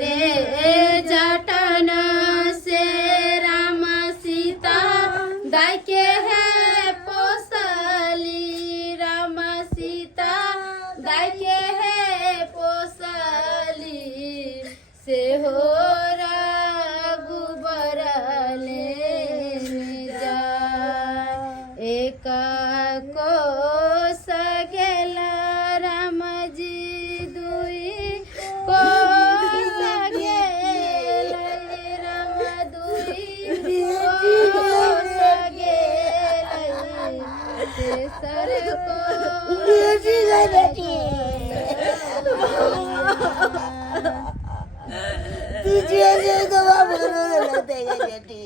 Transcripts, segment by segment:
रे जटन से राम सीता दाई के है पोसली राम सीता दाई के है पोसली से हो रघुबर ले जा एक को सगेला राम जी दुई को सगेला राम दुई को सगेला तेसर को तुझे गवा बोलो लगते बेटी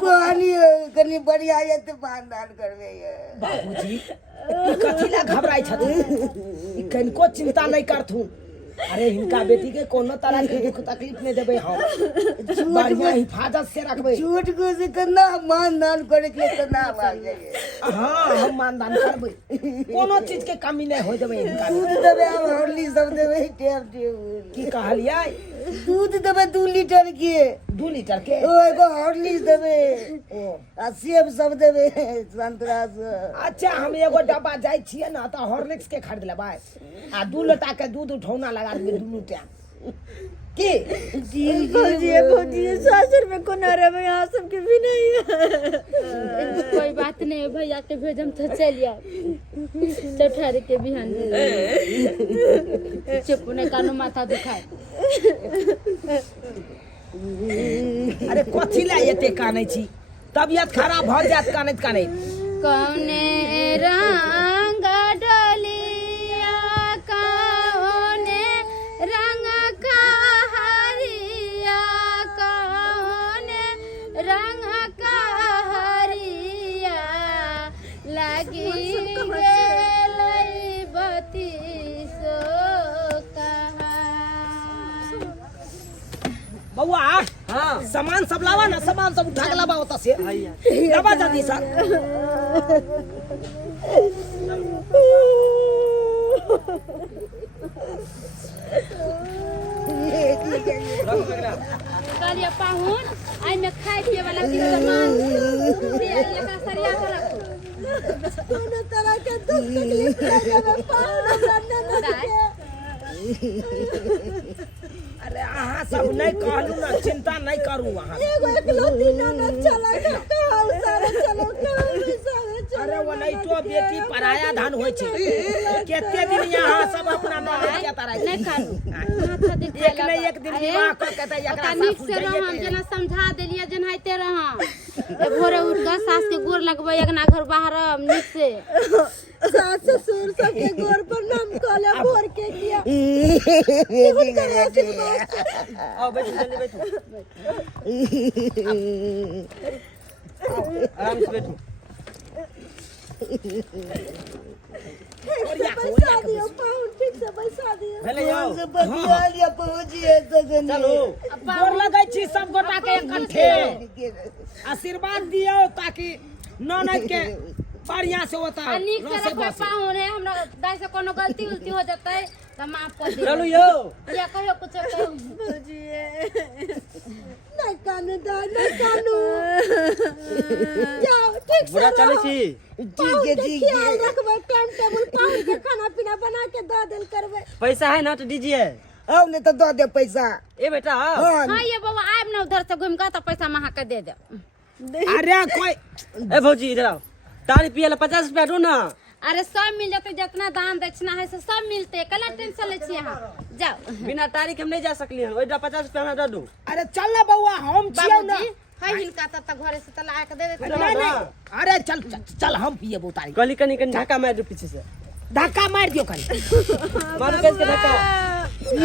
पानी कनी बढ़िया है तो दान करबे बाबूजी कथिला घबराई छथि कनको चिंता नहीं करथू अरे हिनका बेटी के कोनो तरह के दुख तकलीफ नहीं देबे हम बढ़िया हिफाजत से रखबे झूठ को से करना मान दान करे के तो ना मांग जाइए हां हम मान दान करबे कोनो चीज के कमी नहीं हो देबे हिनका दूध देबे हम हरली सब देबे टेप की कहलियै दूध देबे 2 लीटर के 2 लीटर के ओ एगो हरली देबे आ सेब सब देबे संतरा अच्छा हम एगो डब्बा जाय छियै ना त हॉर्लिक्स के खरीद लेबै आ 2 लोटा के दूध उठौना लगा देबे दुनू टाइम की भौजी सासुर में कोना रहे यहाँ सबके भी नहीं है कोई बात नहीं है भैया के भेजम तो चलिए चौठारी के बिहान चुप ने कानो माथा दुखाए अरे कथी ला एते कानै छी तबियत खराब भ जात कानैत कानैत कौने रंग डलिया कौने रंग का हरिया कौने रंग का हरिया लगी गेलै बत्तीसो कहा बउआ हां सामान सब लावा ना सामान सब उठा के लावा ओता से लावा जल्दी सर कहलिए पाहुन आई में खाए पिए वाला की सामान लेका सरिया के रखो कोनो तरह के दुख तकलीफ देबे पाहुन सामने अरे अहाँ सब नहीं कहलू ना चिंता नहीं करू अहाँ एगो एकलौती ननद चला के कहल सारे चलो कहल सारे चलो अरे वो नहीं तो बेटी पराया धन होय छै केते दिन यहाँ सब अपना नौकर के तरह नहीं खालू माथा दिखा एक नहीं एक दिन विवाह क के त एकरा नीक से रह हम जना समझा देलिए जनाइते रह ए भोरे उठ के सास के गोर लगबै एकना घर बाहर नीक से सास ससुर सबके गोर पर नाम कहले भोर के किया आओ बैठो जल्दी बैठो आराम से बैठो बैठा दियो पाहुन ठीक से बैठा दियो पहले जाओ से बतिया लिया पहुंचिए तो चलो गोर लगै छी सब गोटा के इकट्ठे आशीर्वाद दियो ताकि ननद के बढ़िया से होता नीक से रखबै पाहुन है हमरा दाई से कोनो गलती उल्टी हो जतै त माफ कर दे चलो यो या कहियो कुछ कहू भौजी नहीं कानू दा नहीं कानू जाओ ठीक से बुरा चले छी ठीक है ख्याल रखबै टाइम टेबल पाहुन के खाना पीना बना के दे देल करबै पैसा है ना तो दीजिए आओ ने तो दो दे पैसा ए बेटा हां ये बाबा आब न उधर से घूम के त पैसा महा के दे दे अरे कोई ए भौजी इधर आओ तारी पिए ला 50 रुपया दो ना अरे सब मिल जते जितना दान दक्षिणा है से सब मिलते कला टेंशन ले छी यहां जाओ बिना तारीख हम नहीं जा सकली हैं ओइडा 50 रुपया हमरा दे दो अरे चल ना बउआ हम छियौ ना बाबूजी है हिलका तब घरे से तला के दे देते नहीं नहीं अरे चल चल, चल हम पिए बोतारी कली कनी कनी धक्का मार दो पीछे से धक्का मार दियो कनी मारो कैसे धक्का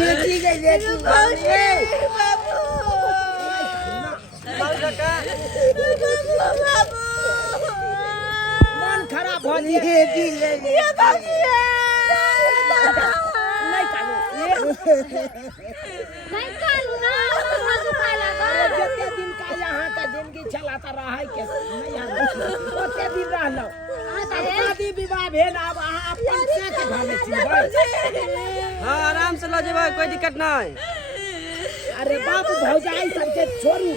ये ठीक है ये ठीक है बाबू मारो धक्का बाबू मन खराब हो ये जाए ठीक है ये बाबू नहीं कानू नहीं कालू ना हाथ उठाए लगा अरे जते दिन का यहाँ का जिंदगी चलाता रहा है के नहीं यहाँ ओते दिन रहलो शादी विवाह भेल अब अहाँ अपन से के घर में छी भाई हाँ आराम से लो जेबे कोई दिक्कत नहीं। अरे बाप भौजाई सबके छोड़ू,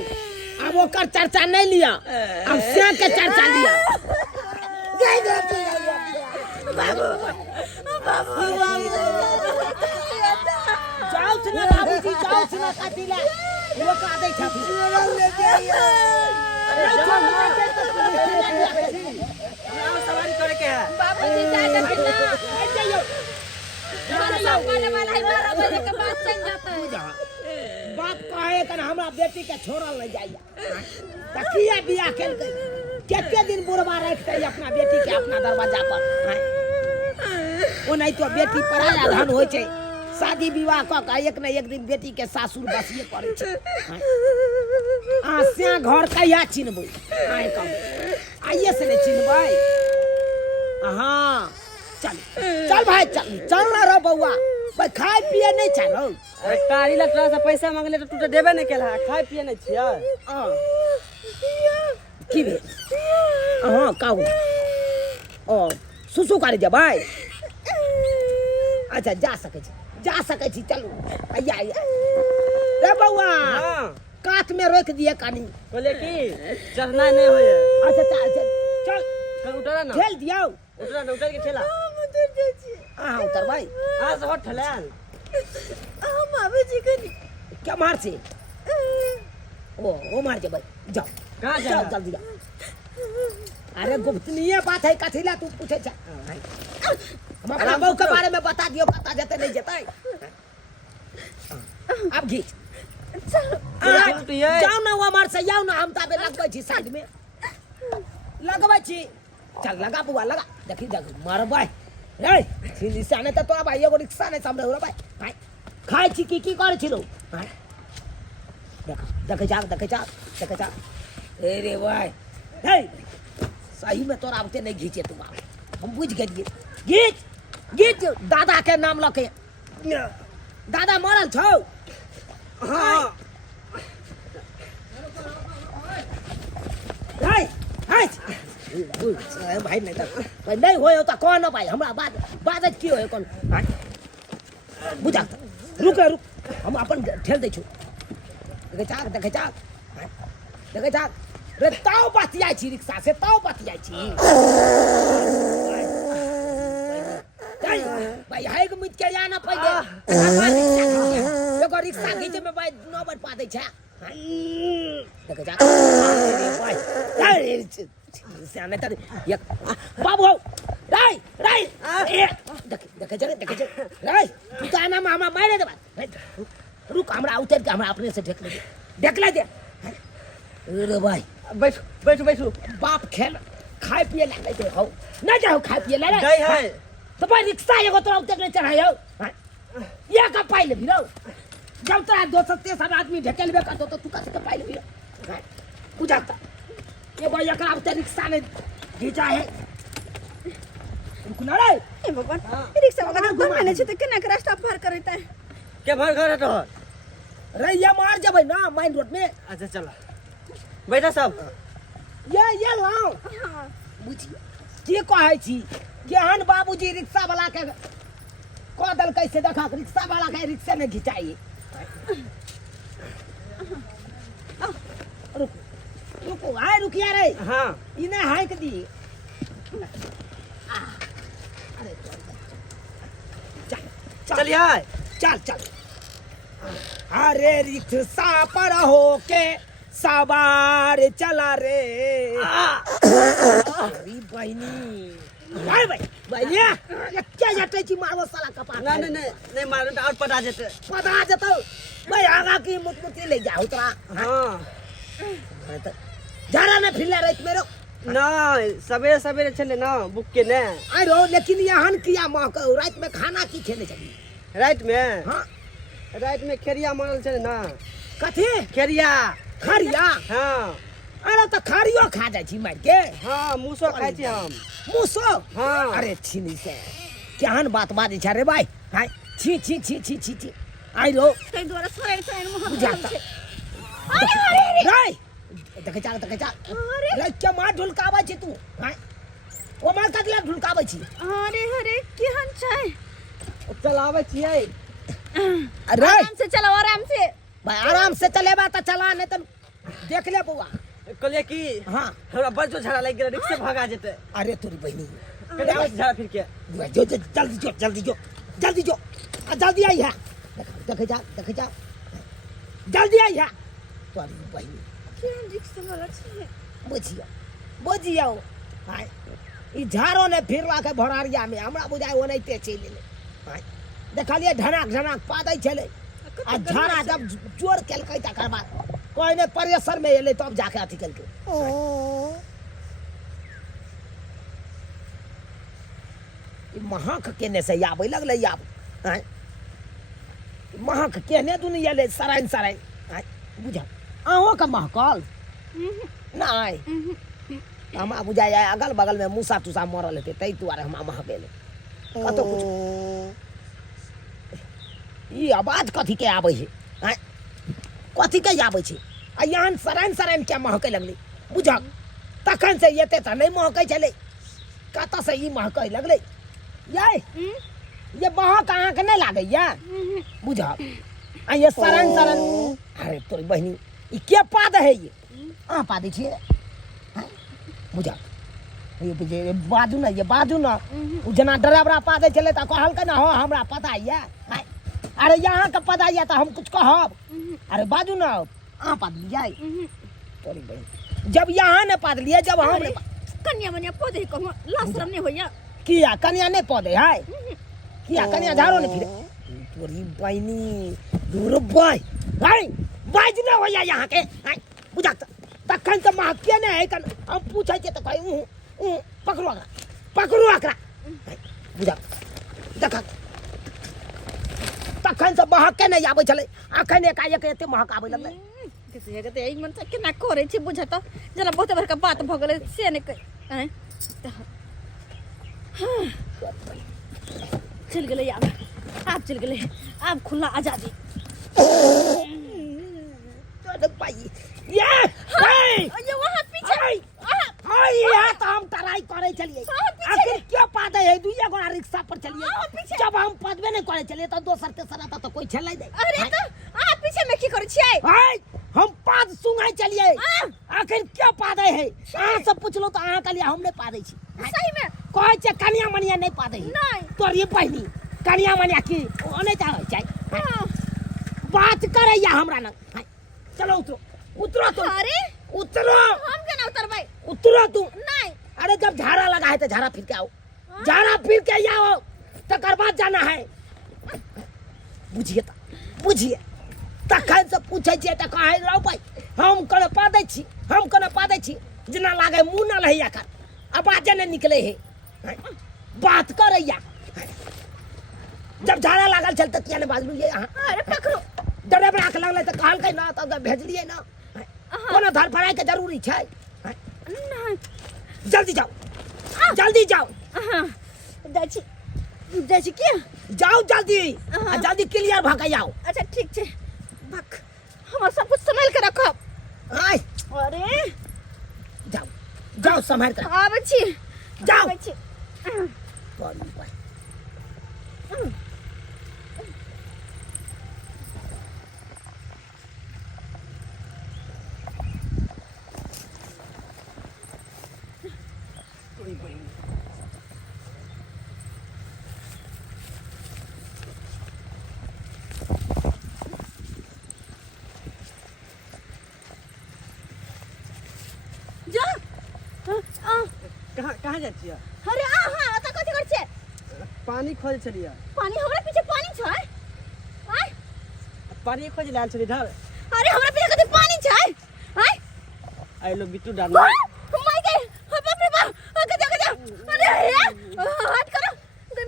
अब ओकर चर्चा नहीं लिया, अब से के चर्चा लिया। जाओ सुना बाबूजी, जाओ सुना काटिला वो का दे छापी। सवारी करे के है। बाबूजी जाए के ना सब माने वाला है 12 बजे के बाद चल जाता है। बाप कहे कि हमरा बेटी के छोड़ल नहीं जाइए, तकिया बियाह खेल के केते दिन बुढ़वा रखते अपना बेटी के अपना दरवाजा पर। ओ नहीं तो बेटी पराया धन होय छै, शादी विवाह क के एक न एक दिन बेटी के सासुर बसिए करे छै। आ से घर कहिया चिन्हबै, आइ कम आइए से नहीं चिन्हबै। हाँ चल चल भाई चल चल ना रो बउआ, भाई खाए पिए नहीं चाहो। अरे कारी ला तोरा से पैसा मांगले तो तू तो देबे नहीं केला, खाए पिए नहीं छियै। की भेल? हाँ कहू ओ सुसु करे जबै? अच्छा जा सकै छी चलू आइया रे बउआ। हाँ काठ में रोक दिए कनी। बोले की चढ़ना नहीं होए। अच्छा चल कल उतरा ना, ठेल दियो। उतरा ना, उतर के ठेला। हाँ उतर भाई। हां से हट ठेलान। बाबूजी कनी क्या मार से? ओ मार जबै जाओ। कहां जाओ जा? जल्दी जाओ। अरे गुप्तनीय बात है, कथिला तू पूछे छ? हम अपना बहू के बारे में बता दियो, पता जते नहीं जते। अब घीच जाओ ना, वो मार से जाओ ना, हम ताबे लगबै छी साइड में लगबै छी। चल लगा बुआ लगा, देखी मारबै रे छिली साने त तोरा भाई एगो रिक्शा ने सामने हो भाई भाई खाइ छी की करे छी लो भाई। देख जा ए रे भाई हे सही में तोरा आते नहीं घीचे तुम, हम बुझ गए। घीच दादा के नाम लके, दादा मरल छौ। हाँ भाई नहीं भाई नहीं हो तो कौन भाई हमरा बात की हो कौन बुझा रुक हम अपन ठेल दै छु। देखे चाक रे ताव बतियाइ छी रिक्शा से, ताव बतियाइ छी भाई हाय के मुझ के जाना पहिले एगो रिक्शा घीचे में भाई नौबत पा दै छै। देखे चाक भाई सियाने तर एक बाबू राय देखे राय तू तो आना में हमरा मारे दे। रुक हमरा उतर के हमरा अपने से ढेकले दे। अरे भाई बैठो बाप खेल खाए पिए ले दे हो नहीं जाओ खाए पिए ले गई है तो भाई रिक्शा एगो तोरा उतर के चढ़ायो ये का पाइले भी रहो। जब तोरा 230 आदमी ढकेलबे करतो तो तू कैसे पाइले भी बुझाता ये भाई एकरा उतर रिक्शा ने घिचा है। रुक ना रे ए भगवान रिक्शा वाला घुम मैंने छ त केना के रास्ता पार करैता है के भर घर है तो रे ये मार जबै ना मेन रोड में। अच्छा चला बैठा सब ये लाओ बुझिए के कहै छी केहन बाबूजी रिक्शा वाला के कह दल कैसे देखा रिक्शा वाला के रिक्शा में घिचाइए। रुको हाय रुकिया रे हाँ इने हाइक दी। अरे चलिए चल अरे रिक्शा पर होके सवार चला रे। अरे बहनी भाई भैया क्या जटे छी मारबो साला कपा नहीं मारो तो और पता जतो भाई आगा की मुतमुती ले जाओ तोरा। हाँ जरा ने फिरले रात में रो ना सवेरे चले ना बुक के ने आई रो लेकिन यहां किया मां को रात में खाना की खेले चली रात में। हां रात में खेरिया मारल चले ना। कथी खेरिया खरिया? हाँ अरे तो खरियो खा जाय छी मार के। हाँ मूसो खाई छी हम। मूसो? हाँ अरे छिनी से केहन बात बाजै छ रे भाई हाय छी आई रो तै द्वारा सोए मुह बुझाता रे देखे जा रे क्या मार ढुलकाबै छी तू हाय ओ मार कतला ढुलकाबै छी। अरे केहन छै चलावे छियै। अरे आराम से चलो आराम से। भाई आराम से चलेबा तो चला, नहीं तो देख ले बुआ। कहलिए कि हाँ हमरा बड़ जो झगड़ा लग गेल रिक्शे भागा जेते। अरे तोरी बहनी कहलिए आवे झगड़ा फिर के। जो जल्दी जो जल्दी जो जल्दी जो जल्दी आई है। देख जा जल्दी आई है तोरी बहनी। केहन रिक्शा वाला छै? बुझियो हाय ई झाड़ो ने फिरला के भरारिया में हमरा बुझाय ओनैते चलि गेलै। हाय देखलिए ढनाक पादै छलै आ झाड़ा जब जोर केलकै तकर बाद कोई ने प्रेशर में एलै तब जाके अथी केलकै। ई महक केने से आबै लगलै आब। हाय महक केने दुनी एलै सराइन हाय बुझा अहों के महकल नहीं हमरा बुझाय अगल बगल में मूसा तुसा मरल हेतै तै दुआरे हमरा महकेले कतो कुछ। ई आवाज कथी के आबै है? हैं कथी के आबै छै? आ यहाँ सराइन के महकै लगलै बुझ। तखन से एते त नहीं महकै छलै, कतऽ से ई महकै लगलै? ये महक अहाँ के नहीं लागै या बुझ? आ ये सराइन अरे तोरी बहनी ई के पाद है? ये अहाँ पादै छियै बुझ? ये बाजू ना उ जना ड्राइवरा पादै छलै त कहलकै ना हो हमरा पता ये। अरे यहाँ का पता या तो हम कुछ कहब? अरे बाजू ना अहाँ पाद लियै तोरी बहनी। जब यहाँ ने पाद लिए जब हम कन्या मनिया पौधे कहूँ लाश शर्म नहीं होइया। किया कन्या नहीं पौधे है? किया कन्या झाड़ो नहीं फिरे? तोरी बहनी दूर भाई बाज ना होइया यहाँ के बुझा। तखन से महक के नहीं है कन हम पूछै छै त कहि पकड़ो एकरा बुझा। देखा तखन से महक के नहीं आबै छलै, अखन एकाएक एते महक आबै लगलै। कहते एक मन से केना करे छै बुझ त जना बहुत बड़का बात भ गेलै से ने कह। चल गेलै आप चल गेलै आप खुला आजादी। तो भाई ये वहां पीछे यहाँ तो हम तराई करे चलिए। आखिर क्या पाते है दुइया गोड़ा रिक्शा पर चलिए। जब हम पदबे नहीं करे चलिए तो दोसर तेसर आता तो कोई चलै दे। अरे तो आप पीछे में की करे छियै? हम पाद सुंघै चलिए। आखिर क्या पादे है? अहाँ से पूछलो तो अहाँ कहलिए हम नहीं पादै छी। सही में कहै छै कनिया मनिया नहीं पादै है। नहीं तोरी बहनी कनिया मनिया की ओने चाहै छै बात करैया हमरा न। चलो उतरो तुम। अरे उतरो हम केना उतरबै? उतरो तुम। नहीं अरे जब झाड़ा लगा है तो झाड़ा फिर के आओ, झाड़ा फिर के आओ तकर बाद जाना है। बुझिए तखन से पूछे छियै त कहै रौ भाई हम कने पादै छी जना लागे मुंह न लहैया कर आवाज न निकले है बात करैया। जब झाड़ा लागल चल त किया ने बाजलू ये अहाँ? अरे पकड़ो ड्राइवर आके लगले त कहलकै ना तब भेजलिए ना। कोनो धर फराय के जरूरी छै? जल्दी जाओ जाइ छी क्या? जाओ जल्दी जल्दी क्लियर भ के आओ। अच्छा ठीक छै भक हमर सब कुछ संभाल के रखब। आय अरे जाओ संभाल कर आबै छी जाओ। आबै छी। बड़ी भाई जा कहाँ जाइ छियै? अरे हां त कथि कर छै? पानी खोज छलियै। पानी हमरा पीछे पानी छै? आय पानी खोज लायल छलियै ढाल। अरे हमरा पीछे कथि पानी छै? आय आइ लो बिट्टू डाल। माय के बाप रे बाप गजा अरे हट करो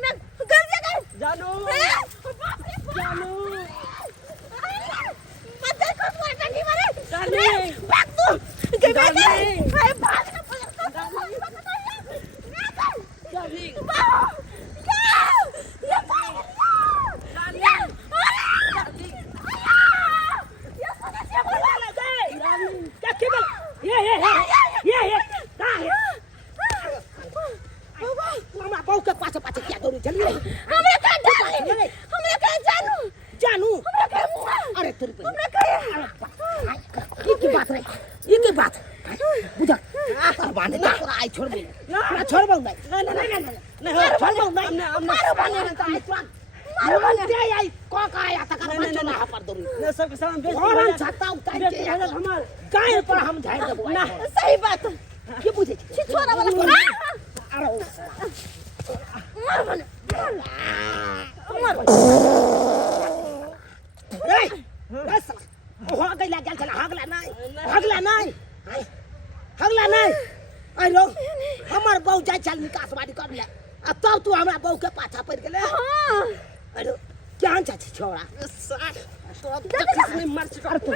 मैं कर जा जानू बाप रे जानू मत देखो तुम्हारे डंडी मारे डाली भाग तू के डाली अरे भाग डाली मामा बहु के पाछे पाछे क्या दौड़ी चलिए। हमरा का डाली तोरी पे हमरा कहे ये की बात रे ये की बात बुझा तार बांधे ना आई छोड़ दे ना छोड़ बंग नहीं छोड़ बंग नहीं मारो बने मारो बंग दे आई को का आया तक बच्चों ना पर दूरी ना सब के सामान बेच और हम छाता उतार के हमार गाय पर हम झाड़ देबो ना सही बात के बुझे छिछोरा वाला अरे मार बने ए बस हो गइला गेल चला हगला नहीं हगला नहीं आई लो हमर बहू जाय चल निकास बाड़ी कर ले आ तब तू हमरा बहू के पाछा पड़ गेले हां अरे क्या चाची छोरा किसने मर्च कर तू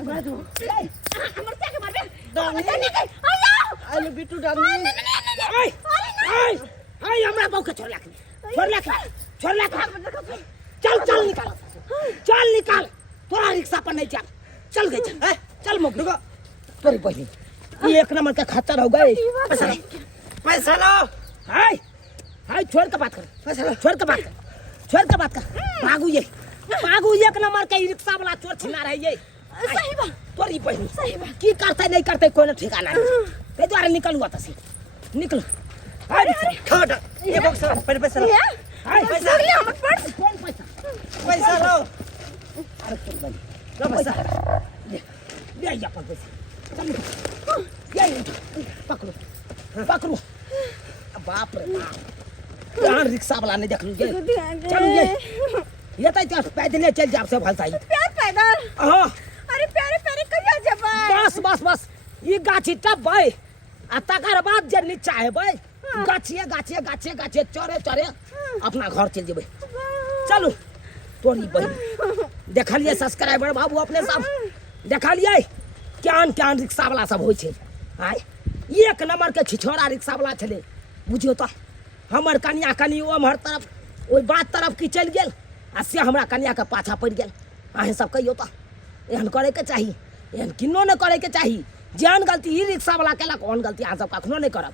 हमर से के मारबे जाने के आया आले बिट्टू डालनी आई हमरा बहू के छोड़ ला चल निकाल तोरा रिक्शा पर नहीं चल गई चल मोक तोरी बहनी ये एक नंबर का खतर हो गए पैसा लो हाय छोड़ के बात कर छोड़ के बात कर भागू एक नंबर का रिक्शा वाला चोर छिना रहे ये सही बात तोरी बहनी सही बात की करते नहीं करते कोई ना ठिकाना नहीं ते द्वारा निकलुआ तसी निकल हाय खट ये बक्स पहले पैसा लो हाय पैसा ले हमर पर्स कौन पैसा पैसा लो अरे चल भाई लो पैसा ले आइए अपन पैसा चल ये पकड़ो बाप रे बाप यहाँ रिक्शा वाला नहीं देख लीजिए चल ये तो पैदल चल जाब से भलसाई प्यार पैदल हाँ अरे प्यारे प्यारे कहिया जबा बस ये गाछी टप भाई आ तकर बाद जे नीचा है भाई गाछिए चरे अपना घर चल जेबे चलो तोरी बहन देखलिए सब्सक्राइबर बाबू अपने सब देखलिए क्या रिक्शा वाला सब होय छै आय एक नंबर के छिछोरा रिक्शा वाला छले बुझियो तो हमर कन्या कनी ओमहर तरफ ओइ बात तरफ की चल गेल आ से हमरा कन्या के पाछा पड़ गेल अहें सब कहियो तो एहन करे के चाही एहन किन्नो न करे के चाही जेहन गलती ई रिक्शा वाला केलक ओहन गलती अहाँ सब कखनो नहीं करब